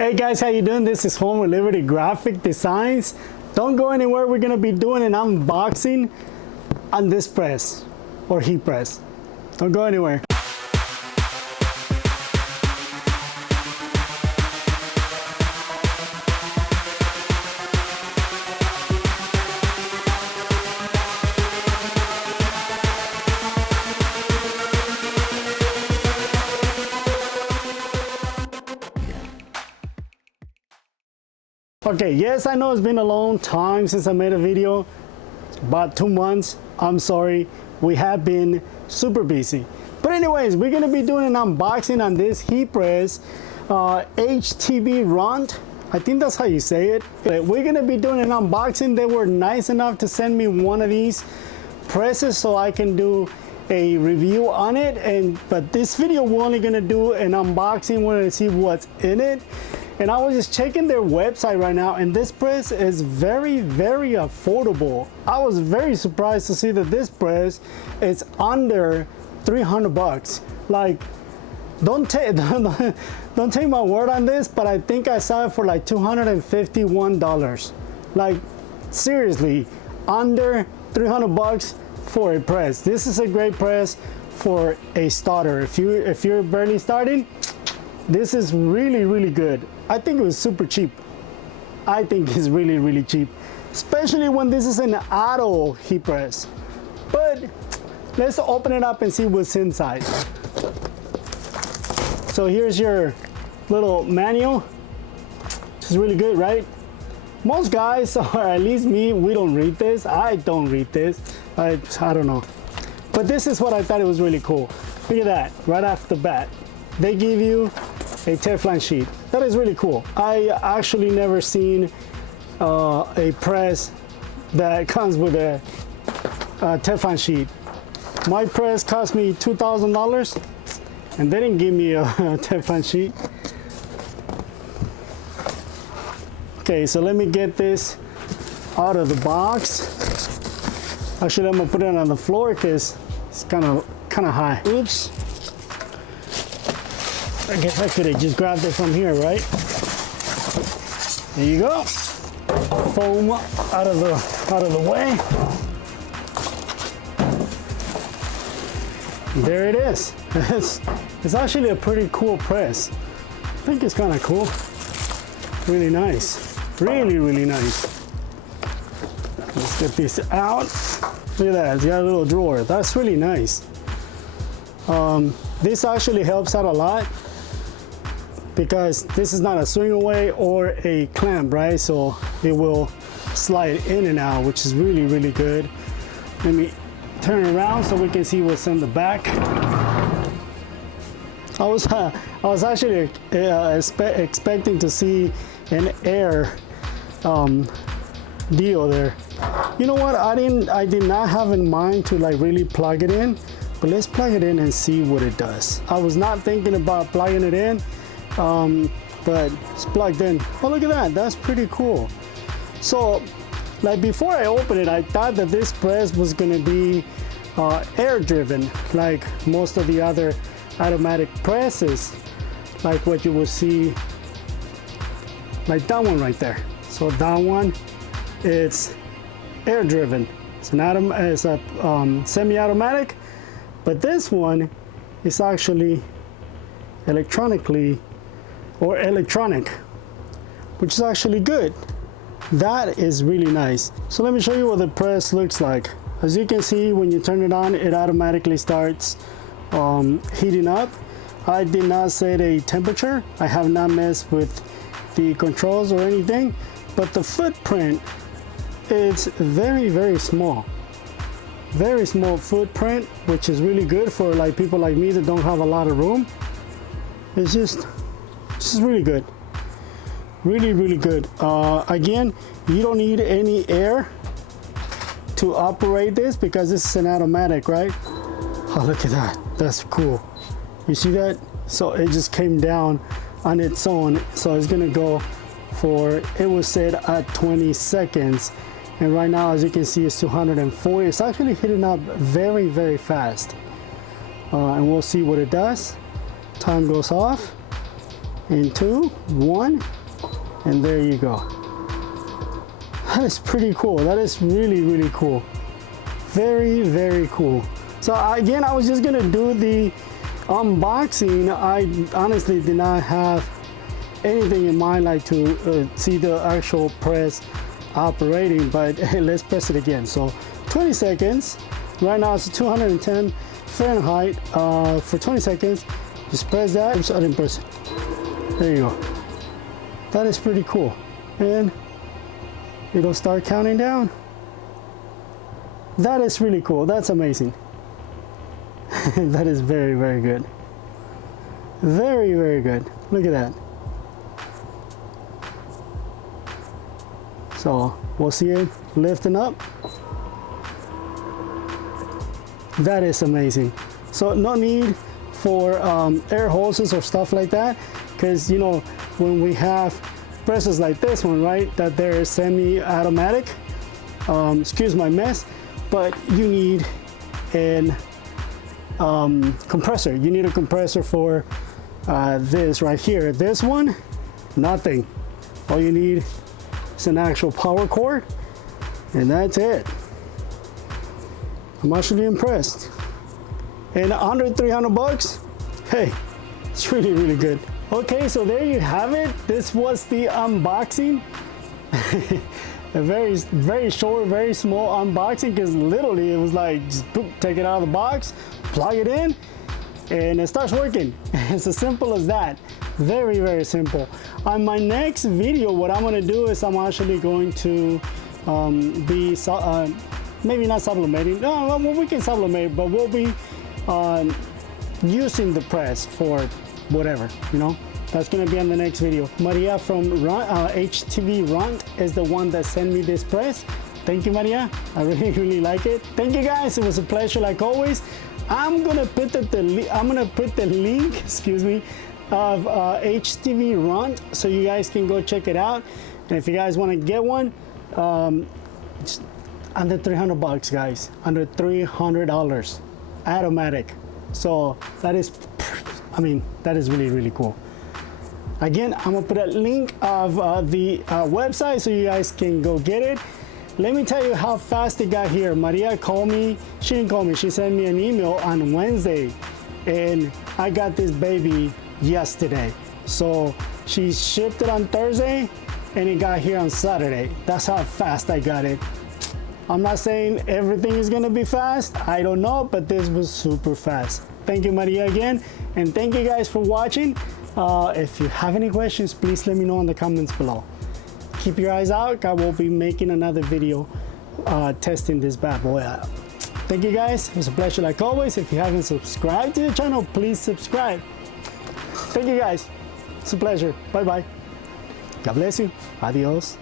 Hey guys, how you doing? This is Home with Liberty Graphic Designs. Don't go anywhere. We're gonna be doing an unboxing on this press or heat press. Don't go anywhere. Okay, yes, I know it's been a long time since I made a video, about 2 months. I'm sorry, we have been super busy. But anyways, we're gonna be doing an unboxing on this heat press, Htv Ront. I think that's how you say it. We're gonna be doing an unboxing. They were nice enough to send me one of these presses so I can do a review on it. But this video, we're only gonna do an unboxing. We're gonna see what's in it. And I was just checking their website right now, and this press is very, very affordable. I was very surprised to see that this press is under 300 bucks. Like, don't take my word on this, but I think I saw it for like $251. Like, seriously, under 300 bucks for a press. This is a great press for a starter. If you're barely starting, this is really, really good. I think it was super cheap. I think it's really, really cheap, especially when this is an auto heat press. But let's open it up and see what's inside. So here's your little manual. It's really good, right? Most guys, or at least me, we don't read this. I don't read this. I don't know. But this is what I thought it was really cool. Look at that, right off the bat. They give you a Teflon sheet. That is really cool. I actually never seen a press that comes with a Teflon sheet. My press cost me $2,000 and they didn't give me a Teflon sheet. Okay, so let me get this out of the box. Actually, I'm gonna put it on the floor because it's kind of high. Oops. I guess I could have just grabbed it from here, right? There you go. Foam out of the way. There it is. It's actually a pretty cool press. I think it's kind of cool. Really nice. Really, really nice. Let's get this out. Look at that. It's got a little drawer. That's really nice. This actually helps out a lot, because this is not a swing away or a clamp, right? So it will slide in and out, which is really, really good. Let me turn it around so we can see what's in the back. I was actually expecting to see an air deal there. You know what? I did not have in mind to like really plug it in, but let's plug it in and see what it does. I was not thinking about plugging it in. But it's plugged in. Oh, look at that. That's pretty cool. So, like before I opened it, I thought that this press was going to be air driven, like most of the other automatic presses, like what you will see, like that one right there. So that one, it's air driven. It's a semi-automatic, but this one is actually electronic, which is actually good. That is really nice. So let me show you what the press looks like. As you can see, when you turn it on, it automatically starts heating up. I did not set a temperature. I have not messed with the controls or anything, but the footprint is very, very small. Very small footprint, which is really good for like people like me that don't have a lot of room. This is really good. Really, really good. Again, you don't need any air to operate this because this is an automatic, right? Oh, look at that. That's cool. You see that? So it just came down on its own. So it's gonna go for, it was set at 20 seconds. And right now, as you can see, it's 240. It's actually heating up very, very fast. And we'll see what it does. Time goes off. in 2, 1, and there you go. That is pretty cool. That is really, really cool. Very, very cool. So again, I was just gonna do the unboxing. I honestly did not have anything in mind like to see the actual press operating, but let's press it again. So 20 seconds. Right now it's 210 Fahrenheit for 20 seconds. Just press that. Oops, I didn't press it. There you go. That is pretty cool. And it'll start counting down. That is really cool. That's amazing. That is very, very good. Very, very good. Look at that. So we'll see it lifting up. That is amazing. So no need for air hoses or stuff like that, because you know when we have presses like this one, right, that they're semi-automatic. Excuse my mess, but you need an compressor. You need a compressor for this right here. This one, nothing. All you need is an actual power cord, and that's it. I'm actually impressed. And under 300 bucks, hey, it's really, really good. Okay, so there you have it. This was the unboxing. A very, very short, very small unboxing, because literally it was like just boop, take it out of the box, plug it in, and it starts working. It's as simple as that. Very, very simple. On my next video, what I'm gonna do is I'm actually going to be maybe not sublimating. No, well, we can sublimate, but we'll be using the press for whatever, you know. That's gonna be on the next video. Maria from Htv Ront is the one that sent me this press. Thank you, Maria. I really, really like it. Thank you guys. It was a pleasure like always. I'm gonna put the link, excuse me, of Htv Ront so you guys can go check it out. And if you guys want to get one, it's under 300 bucks, guys. Under $300, automatic. So that is, I mean, that is really, really cool. Again, I'm gonna put a link of the website so you guys can go get it. Let me tell you how fast it got here. Maria called me. She didn't call me. She sent me an email on Wednesday, and I got this baby yesterday. So she shipped it on Thursday, and it got here on Saturday. That's how fast I got it. I'm not saying everything is gonna be fast. I don't know, but this was super fast. Thank you, Maria, again, and thank you guys for watching. If you have any questions, please let me know in the comments below. Keep your eyes out. I will be making another video testing this bad boy out. Thank you guys. It was a pleasure like always. If you haven't subscribed to the channel, please subscribe. Thank you guys. It's a pleasure. Bye bye. God bless you. Adios.